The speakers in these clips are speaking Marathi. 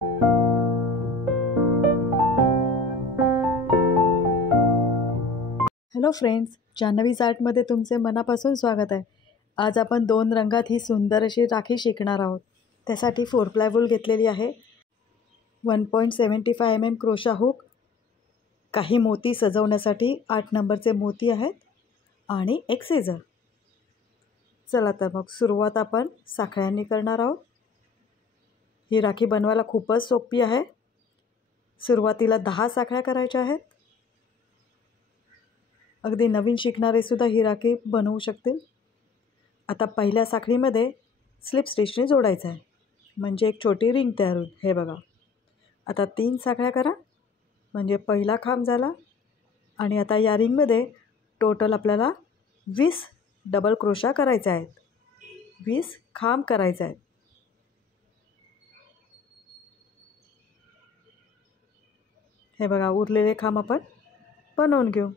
हॅलो फ्रेंड्स, जान्हवीज आर्टमध्ये तुमचे मनापासून स्वागत आहे. आज आपण 2 रंगात ही सुंदर अशी राखी शिकणार आहोत. त्यासाठी 4 प्लाय वूल घेतलेली आहे, 1.75 mm क्रोशा हुक, काही मोती सजवण्यासाठी 8 नंबरचे मोती आहेत आणि एक सीझर. चला तर मग सुरुवात आपण साखळ्यांनी करणार आहोत. ही राखी बनवायला खूपच सोपी आहे. सुरुवातीला 10 साखळ्या करायच्या आहेत. अगदी नवीन शिकणारे सुद्धा ही राखी बनवू शकतील. आता पहिल्या साखळीमध्ये स्लिप स्टिचने जोडायचं आहे, म्हणजे एक छोटी रिंग तयार होईल. हे बघा. आता 3 साखळ्या करा, म्हणजे पहिला खांब झाला. आणि आता या रिंगमध्ये टोटल आपल्याला 20 डबल क्रोशा करायचे आहेत, 20 खांब करायचे आहेत. हे बघा, उरलेले खांब आपण बनवून घेऊ.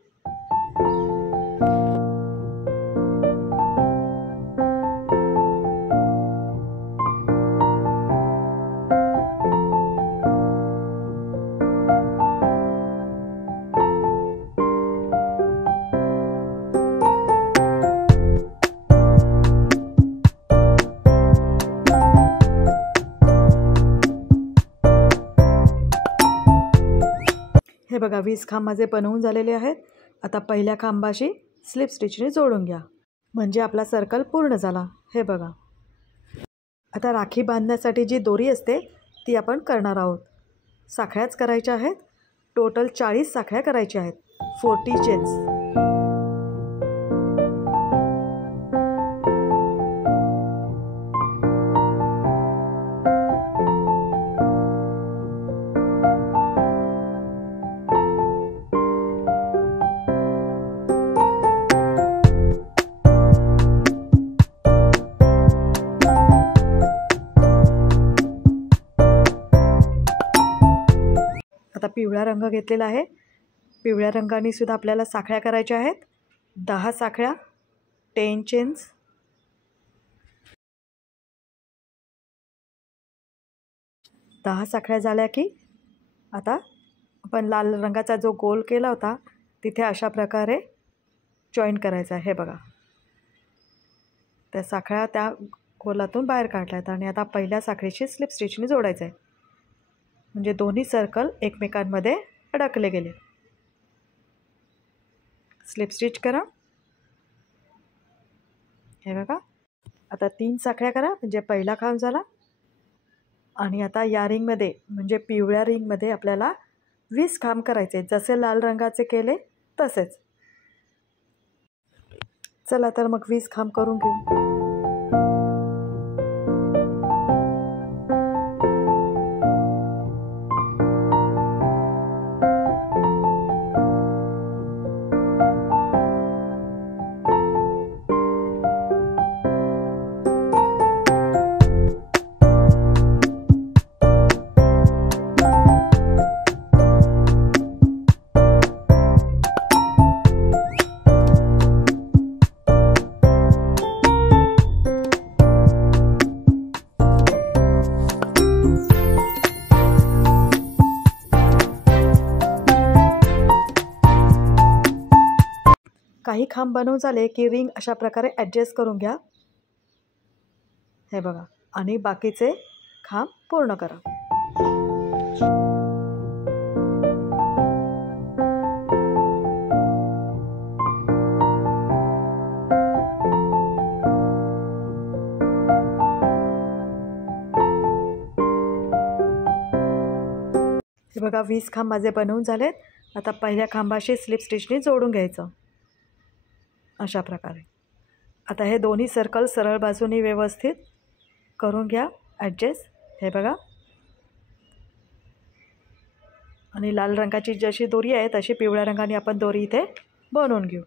हे बघा, 20 खांब माझे बनवून झालेले आहेत. आता पहिल्या खांबाशी स्लिप स्टिचने जोडून घ्या, म्हणजे आपला सर्कल पूर्ण झाला. हे बघा. आता राखी बांधण्यासाठी जी दोरी असते ती आपण करणार आहोत. साखळ्याच करायच्या आहेत. टोटल 40 साखळ्या करायच्या आहेत, 40 चेन्स. आता पिवळा रंग घेतलेला आहे. पिवळ्या रंगाने सुद्धा आपल्याला साखळ्या करायच्या आहेत. 10 साखळ्या, 10 चेन्स. दहा साखळ्या झाल्या की आता आपण लाल रंगाचा जो गोल केला होता तिथे अशा प्रकारे जॉईन करायचा आहे. हे बघा, त्या साखळ्या त्या गोलातून बाहेर काढल्या आहेत. आणि आता पहिल्या साखळीशी स्लिप स्टिचने जोडायचं आहे, म्हणजे दोन्ही सर्कल एकमेकांमध्ये अडकले गेले. स्लिप स्टिच करा. हे बघा. आता 3 साखळ्या करा, म्हणजे पहिला खांब झाला. आणि आता या रिंगमध्ये, म्हणजे पिवळ्या रिंगमध्ये आपल्याला 20 खांब करायचे, जसे लाल रंगाचे केले तसेच. चला तर मग 20 खांब करून घेऊ. काही खांब बनवून झाले की रिंग अशा प्रकारे ॲडजस्ट करून घ्या. हे बघा. आणि बाकीचे खांब पूर्ण करा. हे बघा, 20 खांब माझे बनवून झालेत. आता पहिल्या खांबाशी स्लिप स्टिचने जोडून घ्यायचं अशा प्रकारे. आता हे दोन्ही सर्कल सरळ बाजूनी व्यवस्थित करून घ्या, ॲडजस्ट. हे बघा. आणि लाल रंगाची जशी दोरी आहे तशी पिवळ्या रंगाने आपण दोरी इथे बनवून घेऊ.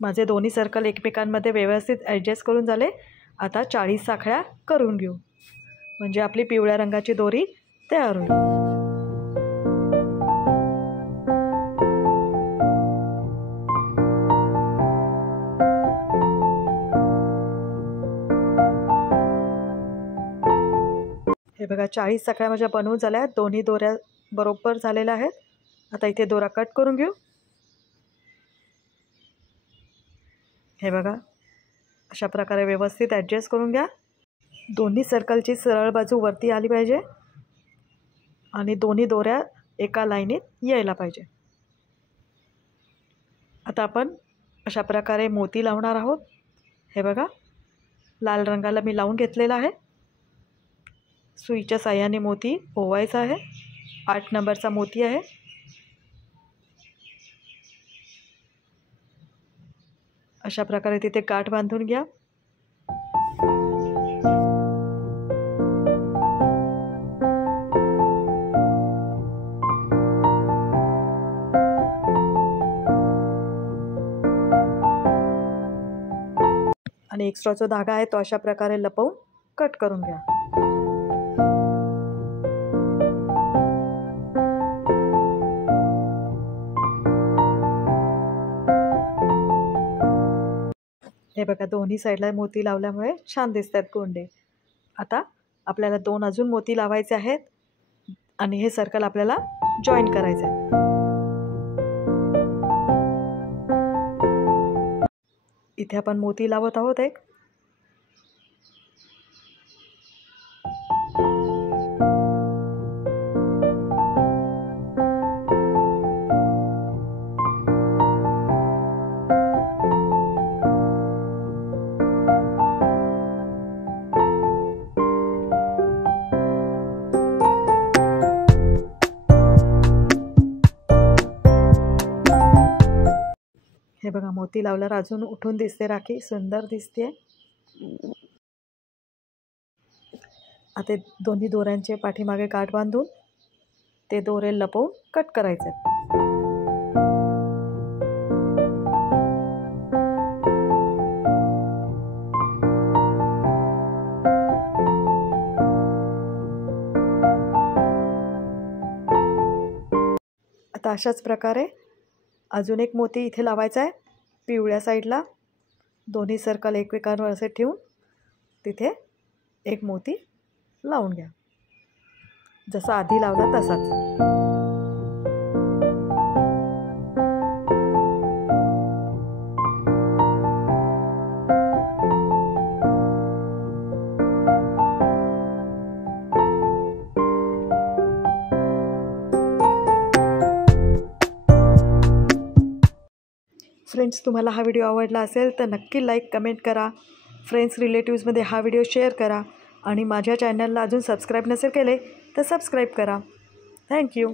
माझे दोन्ही सर्कल एकमेकांमध्ये व्यवस्थित ॲडजस्ट करून झाले. आता 40 साखळ्या करून घेऊ, म्हणजे आपली पिवळ्या रंगाची दोरी तयार होईल. हे बघा 40 साखळ्या माझ्या बनवून झाल्या आहेत. दोन्ही दोऱ्या बरोबर झालेल्या आहेत. आता इथे दोरा कट करून घेऊ. हे बघा अशा प्रकारे व्यवस्थित ॲडजस्ट करून घ्या. दोन्ही सर्कलची सरळ बाजू वरती आली पाहिजे आणि दोन्ही दोऱ्या एका लाईनीत यायला पाहिजे. आता आपण अशा प्रकारे मोती लावणार आहोत. हे बघा लाल रंगाला मी लावून घेतलेला आहे. सुईच्या साहाय्याने मोती ओवायचा आहे. 8 नंबरचा मोती आहे. अशा प्रकारे तिथे गाठ बांधून घ्या. आणि एक्स्ट्रा जो धागा आहे तो अशा प्रकारे लपवून कट करून घ्या. हे बघा दोन्ही साईडला मोती लावल्यामुळे छान दिसतात गोंडे. आता आपल्याला 2 अजून मोती लावायचे आहेत आणि हे सर्कल आपल्याला जॉईन करायचे आहे. इथे आपण मोती लावत आहोत एक. हे बघा मोती लावल्यावर अजून उठून दिसते राखी, सुंदर दिसते. आता दोन्ही दोऱ्यांचे पाठीमागे गाठ बांधून ते दोरे लपवून कट करायचे. आता अशाच प्रकारे अजून एक मोती इथे लावायचा आहे पिवळ्या साईडला. दोन्ही सर्कल एकमेकांवर असे ठेवून तिथे एक मोती लावून घ्या, जसा आधी लावला तसाच. फ्रेंड्स, तुम्हाला हा व्हिडिओ आवडला असेल तर नक्की लाईक कमेंट करा. फ्रेंड्स रिलेटिव्समध्ये हा व्हिडिओ शेअर करा आणि माझ्या चॅनलला अजून सबस्क्राईब नसेल केले तर सबस्क्राईब करा. थँक्यू.